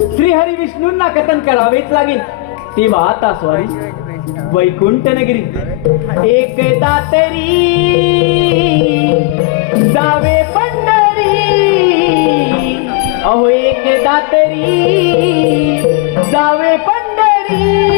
श्रीहरी विष्णूंना कथन करावेच लागेल. ती माता स्वारी वैकुंठ नगरी एकदा तरी जावे पंढरी. अहो एकदा तरी जावे पंढरी.